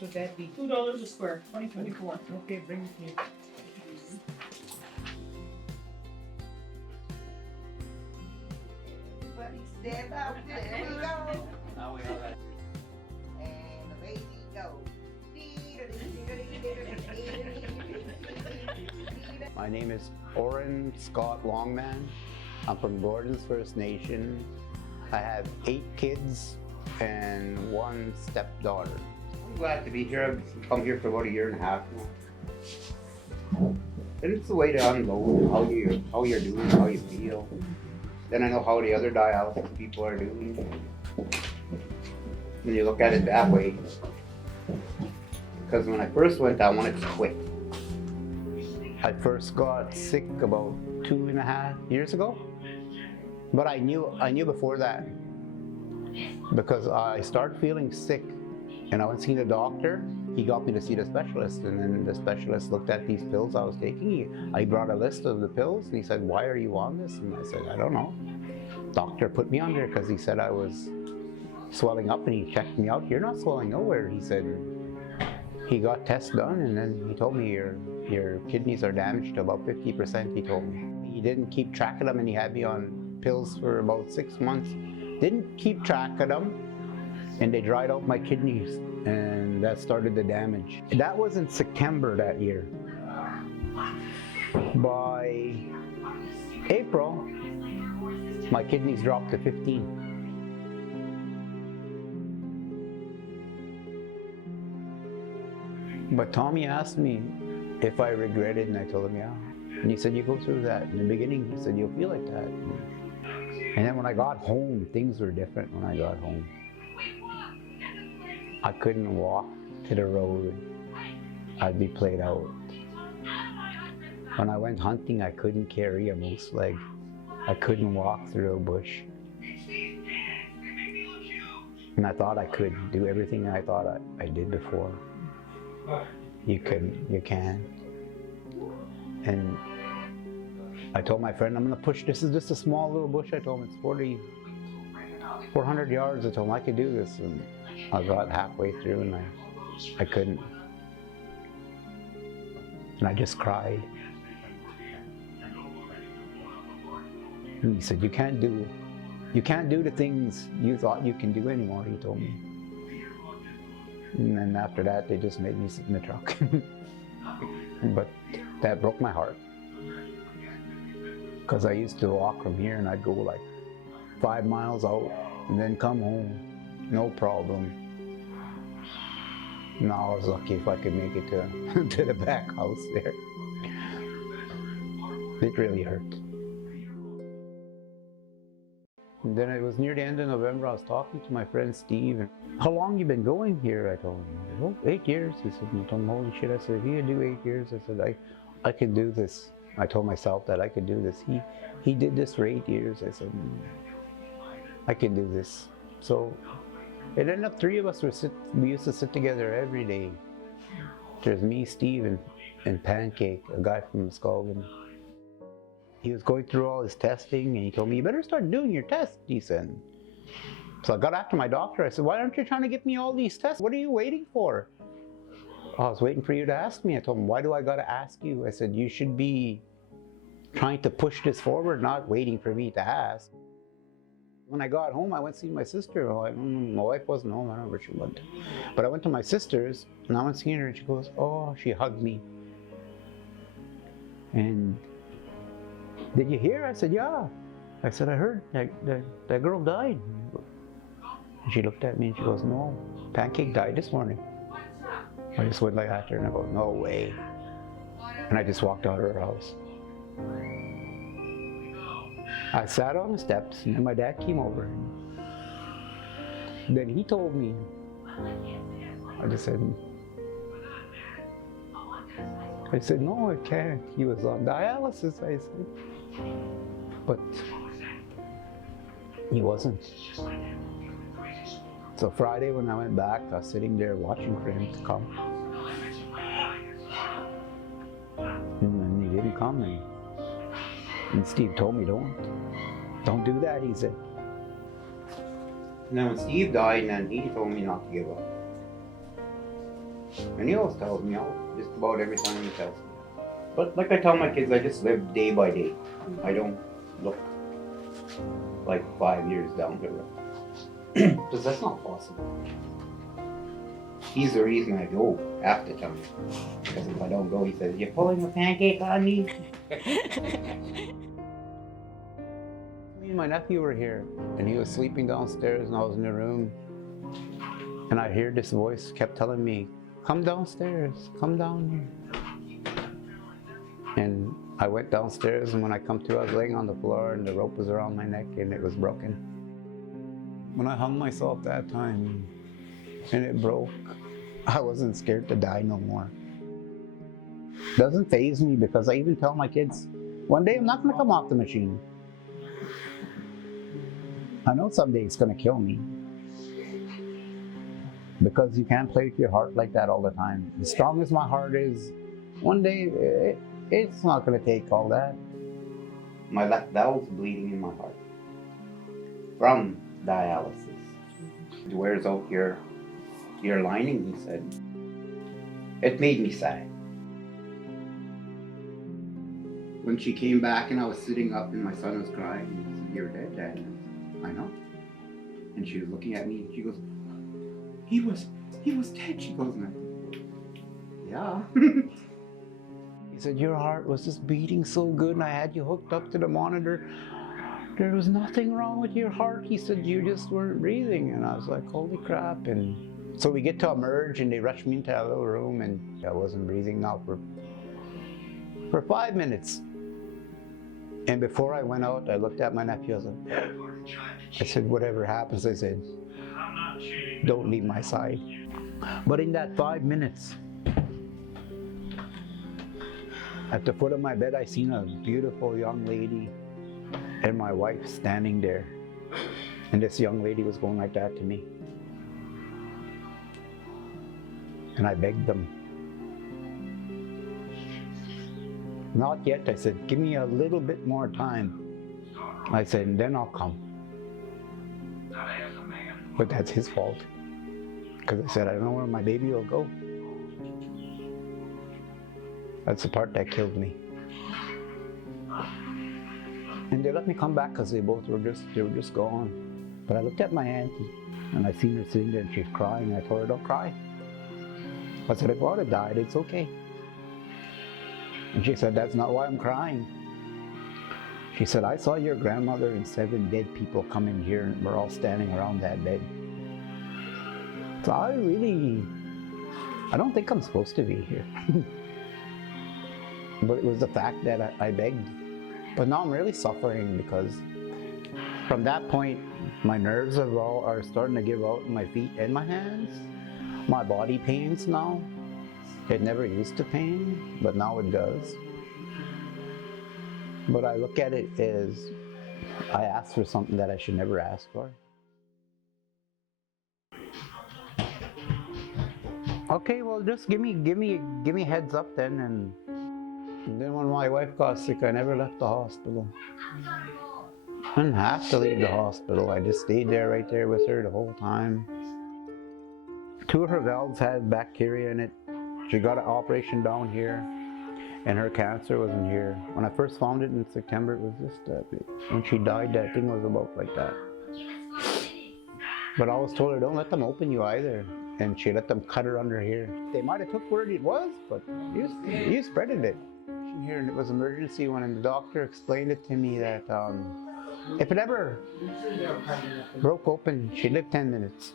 So that'd be $2 a square, 2024. okay. Bring it here. Everybody stand up. There we go. Now we know that. And away we go. My name is Oren Scott Longman. I'm from Gordon's First Nation. I have 8 kids and 1 stepdaughter. I'm glad to be here. I've come here for about 1.5 years now. And it's a way to unload how you're doing, how you feel. Then I know how the other dialysis people are doing. When you look at it that way. Because when I first went, I wanted to quit. I first got sick about 2.5 years ago. But I knew before that. Because I started feeling sick and I went to see the doctor. He got me to see the specialist, and then the specialist looked at these pills I was taking. I brought a list of the pills and he said, "Why are you on this?" And I said, "I don't know." Doctor put me on there because he said I was swelling up, and he checked me out. "You're not swelling nowhere." He said, he got tests done, and then he told me your kidneys are damaged to about 50%, he told me. He didn't keep track of them, and he had me on pills for about 6 months. Didn't keep track of them, and they dried out my kidneys, and that started the damage. That was in September that year. By April, my kidneys dropped to 15. But Tommy asked me if I regretted, and I told him yeah. And he said, "You go through that." In the beginning, he said, "You'll feel like that." And then when I got home, things were different when I got home. I couldn't walk to the road. I'd be played out. When I went hunting, I couldn't carry a moose leg. I couldn't walk through a bush. And I thought I could do everything I thought I did before. You couldn't, you can. And I told my friend, "I'm gonna push, this is just a small little bush." I told him it's 400 yards. I told him I could do this. And I got halfway through and I couldn't. And I just cried. And he said, you can't do the things you thought you can do anymore," he told me. And then after that, they just made me sit in the truck. But that broke my heart. Because I used to walk from here and I'd go like 5 miles out and then come home, no problem. Now I was lucky if I could make it to the back house there. It really hurt. And then it was near the end of November, I was talking to my friend Steve. "How long you been going here?" I told him. He said, "Oh, 8 years. He said, I told him, "Holy shit." I said, "If you could do 8 years, I said, I could do this." I told myself that I could do this. He did this for 8 years. I said, I can do this. So it ended up 3 of us we used to sit together every day. There's me, Steve, and Pancake, a guy from Muskegon. He was going through all his testing, and he told me, "You better start doing your tests," he said. So I got after my doctor. I said, "Why aren't you trying to get me all these tests? What are you waiting for?" "I was waiting for you to ask me." I told him, "Why do I got to ask you?" I said, "You should be trying to push this forward, not waiting for me to ask." When I got home, I went to see my sister. My wife wasn't home, I don't know where she went. But I went to my sister's, and I went seeing her, and she goes, "Oh," she hugged me. And, "Did you hear?" I said, "Yeah." I said, "I heard that girl died." And she looked at me and she goes, "No, Pancake died this morning." I just went like after her and I go, "No way." And I just walked out of her house. I sat on the steps and then my dad came over. Then he told me, I just said, "No, I can't." He was on dialysis, I said. But he wasn't. So Friday when I went back, I was sitting there watching for him to come. And then he didn't come. And Steve told me, don't do that, he said. And then when Steve died, and then he told me not to give up. And he always tells me, just about every time he tells me. But like I tell my kids, I just live day by day. I don't look like 5 years down the road. Because that's not possible. He's the reason I go half the time. Because if I don't go, he says, "You're pulling a pancake on me." Me and my nephew were here, and he was sleeping downstairs, and I was in the room. And I hear this voice kept telling me, "Come downstairs, come down here." And I went downstairs, and when I come to, I was laying on the floor, and the rope was around my neck, and it was broken. When I hung myself that time, and it broke, I wasn't scared to die no more. Doesn't faze me, because I even tell my kids, one day I'm not gonna come off the machine. I know someday it's gonna kill me. Because you can't play with your heart like that all the time. As strong as my heart is, one day it's not gonna take all that. My left valve's bleeding in my heart from dialysis. It wears out your lining, he said. It made me sad. When she came back and I was sitting up and my son was crying, he said, "You're dead, Dad." And I said, "I know." And she was looking at me and she goes, He was dead," she goes, and I said, "Yeah." He said, "Your heart was just beating so good and I had you hooked up to the monitor. There was nothing wrong with your heart." He said, "You just weren't breathing." And I was like, holy crap. And so we get to emerge and they rush me into a little room and I wasn't breathing now for 5 minutes. And before I went out, I looked at my nephew. I said, "Whatever happens," I said, "don't leave my side." But in that 5 minutes, at the foot of my bed, I seen a beautiful young lady and my wife standing there. And this young lady was going like that to me. And I begged them. "Not yet," I said, "give me a little bit more time." I said, "and then I'll come." But that's his fault. Because I said, "I don't know where my baby will go." That's the part that killed me. And they let me come back because they were just gone. But I looked at my auntie and I seen her sitting there and she's crying. And I told her, "Don't cry." I said, "If I would have died, it's okay." And she said, "That's not why I'm crying." She said, "I saw your grandmother and 7 dead people come in here and we're all standing around that bed." So I don't think I'm supposed to be here. But it was the fact that I begged. But now I'm really suffering because from that point, my nerves are starting to give out in my feet and my hands. My body pains now. It never used to pain, but now it does. But I look at it as I asked for something that I should never ask for. Okay, well, just give me heads up then. And then when my wife got sick, I never left the hospital. I didn't have to leave the hospital. I just stayed there, right there with her the whole time. 2 of her valves had bacteria in it. She got an operation down here, and her cancer was in here. When I first found it in September, it was just that big. When she died, that thing was about like that. But I always told her, "Don't let them open you either." And she let them cut her under here. They might have took where it was, but you spreaded it. Here, and it was emergency when the doctor explained it to me that if it ever broke open, she'd live 10 minutes.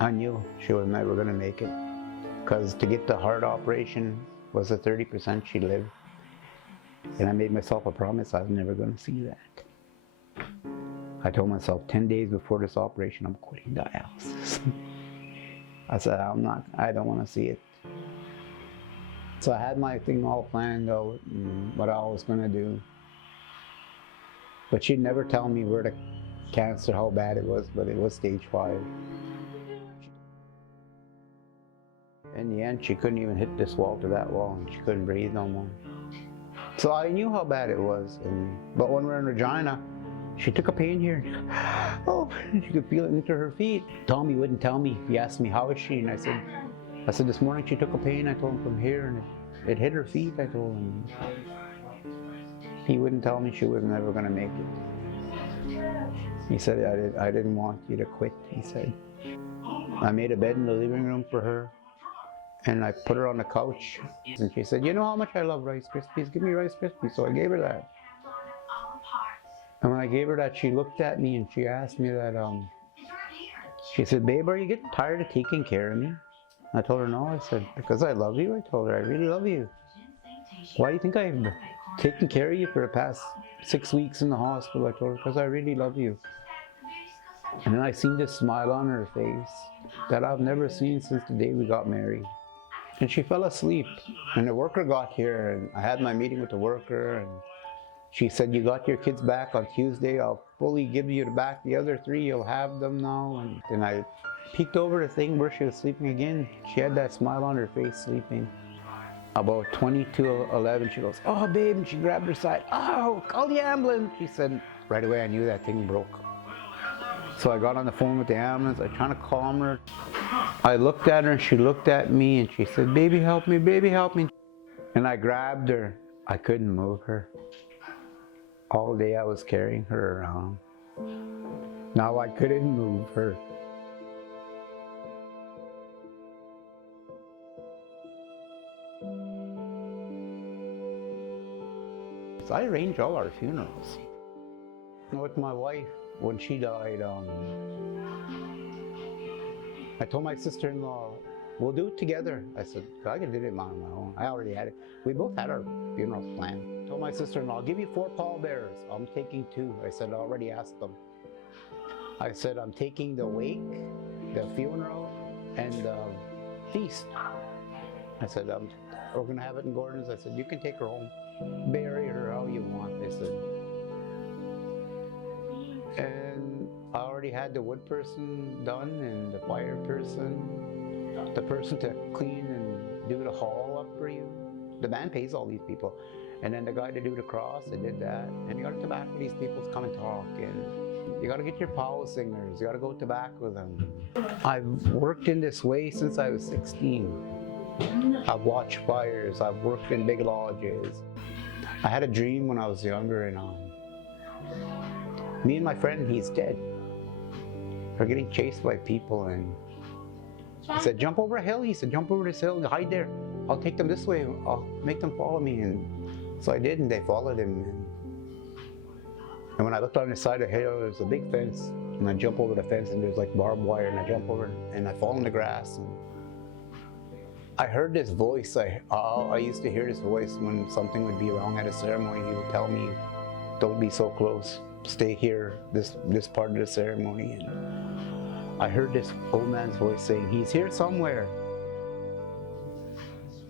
I knew she was never going to make it, because to get the heart operation was the 30% she'd live. And I made myself a promise I was never going to see that. I told myself 10 days before this operation, I'm quitting dialysis. I said, I don't want to see it. So I had my thing all planned out and what I was going to do. But she'd never tell me where the cancer, how bad it was, but it was stage 5. In the end, she couldn't even hit this wall to that wall, and she couldn't breathe no more. So I knew how bad it was. But when we were in Regina, she took a pain here. Oh, she could feel it into her feet. Tommy wouldn't tell me. He asked me, how is she? And I said, this morning she took a pain. I told him from here, and it hit her feet, I told him. He wouldn't tell me she was never going to make it. He said, I didn't want you to quit, he said. I made a bed in the living room for her, and I put her on the couch, and she said, you know how much I love Rice Krispies? Give me Rice Krispies. So I gave her that. And when I gave her that, she looked at me and she asked me that, she said, babe, are you getting tired of taking care of me? I told her, no. I said, because I love you. I told her, I really love you. Why do you think I've taken care of you for the past 6 weeks in the hospital? I told her, because I really love you. And then I seen this smile on her face that I've never seen since the day we got married. And she fell asleep. And the worker got here, and I had my meeting with the worker, and she said, you got your kids back on Tuesday. I'll fully give you back the other 3. You'll have them now. And then I peeked over the thing where she was sleeping again. She had that smile on her face sleeping. About 20 to 11, she goes, oh, babe, and she grabbed her side. Oh, call the ambulance. She said, right away, I knew that thing broke. So I got on the phone with the ambulance. I was trying to calm her. I looked at her, and she looked at me, and she said, baby, help me, baby, help me. And I grabbed her. I couldn't move her. All day I was carrying her around. Now I couldn't move her. So I arranged all our funerals. With my wife, when she died, I told my sister-in-law, we'll do it together. I said, I can do it on my own. I already had it. We both had our funerals planned. I told my sister-in-law, I'll give you 4 pallbearers. I'm taking 2. I said, I already asked them. I said, I'm taking the wake, the funeral, and the feast. I said, we're going to have it in Gordon's. I said, you can take her home, bury her how you want. I said, and I already had the wood person done, and the fire person, the person to clean and do the hall up for you. The band pays all these people. And then the guy to do the cross, I did that. And you got to tobacco these people to come and talk. And you got to get your powwow singers. You got to go tobacco them. I've worked in this way since I was 16. I've watched fires. I've worked in big lodges. I had a dream when I was younger, and me and my friend, he's dead. We're getting chased by people, and he said, jump over a hill. He said, jump over this hill and hide there. I'll take them this way. I'll make them follow me. And so I did, and they followed him. And when I looked on the side of the hill, there's a big fence. And I jump over the fence, and there's like barbed wire, and I jump over, and I fall in the grass. And I heard this voice. I used to hear this voice when something would be wrong at a ceremony. He would tell me, don't be so close. Stay here, this part of the ceremony. And I heard this old man's voice saying, he's here somewhere.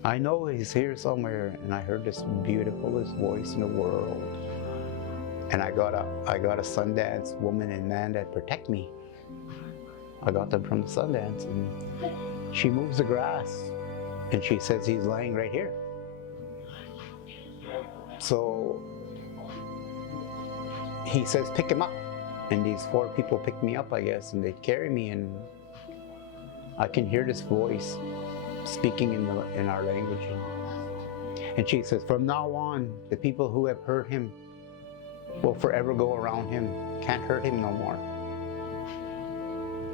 I know he's here somewhere. And I heard this beautifulest voice in the world. And I got a Sundance woman and man that protect me. I got them from the Sundance, and she moves the grass, and she says he's lying right here. So he says, pick him up. And these 4 people picked me up, I guess, and they carry me, and I can hear this voice speaking in our language. And she says, from now on, the people who have hurt him will forever go around him, can't hurt him no more.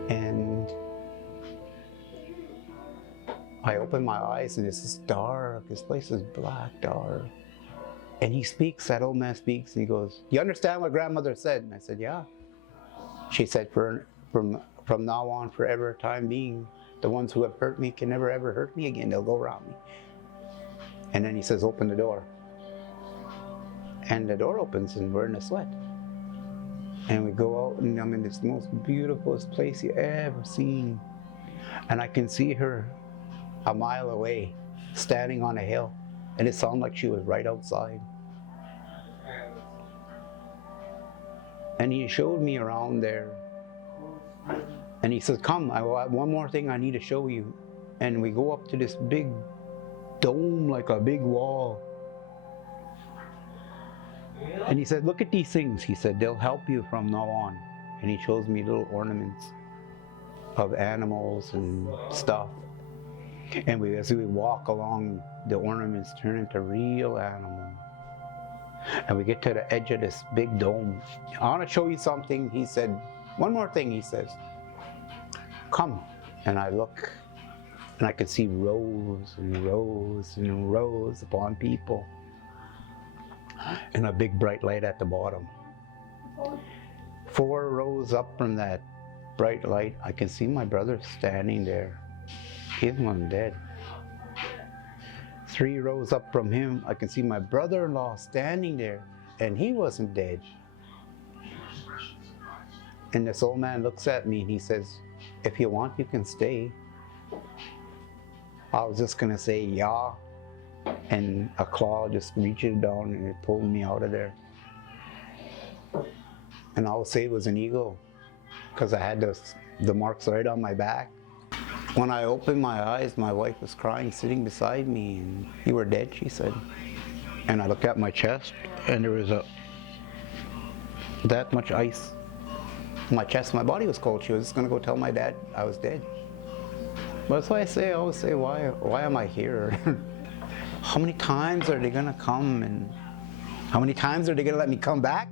And I open my eyes, and it's just dark. This place is black, dark. And he speaks, that old man speaks, and he goes, you understand what grandmother said? And I said, yeah. She said, from now on, forever, time being, the ones who have hurt me can never ever hurt me again. They'll go around me. And then he says, open the door. And the door opens, and we're in a sweat. And we go out, and I'm in this most beautifulest place you ever seen. And I can see her a mile away, standing on a hill. And it sounded like she was right outside. And he showed me around there. And he says, come, I have one more thing I need to show you. And we go up to this big dome, like a big wall. And he said, look at these things. He said, they'll help you from now on. And he shows me little ornaments of animals and stuff. And as we walk along, the ornaments turn into real animals. And we get to the edge of this big dome. I want to show you something. He said, one more thing, he says, come. And I look, and I could see rows and rows and rows upon people. And a big bright light at the bottom. 4 rows up from that bright light, I can see my brother standing there. He's one dead. 3 rows up from him, I can see my brother-in-law standing there, and he wasn't dead. And this old man looks at me and he says, if you want, you can stay. I was just gonna say, yeah. And a claw just reaches down and it pulled me out of there. And I would say it was an eagle, because I had the marks right on my back. When I opened my eyes, my wife was crying, sitting beside me, and you were dead, she said. And I looked at my chest, and there was that much ice on my chest. My body was cold. She was just gonna go tell my dad I was dead. But that's why I always say, why am I here? How many times are they gonna come, and how many times are they gonna let me come back?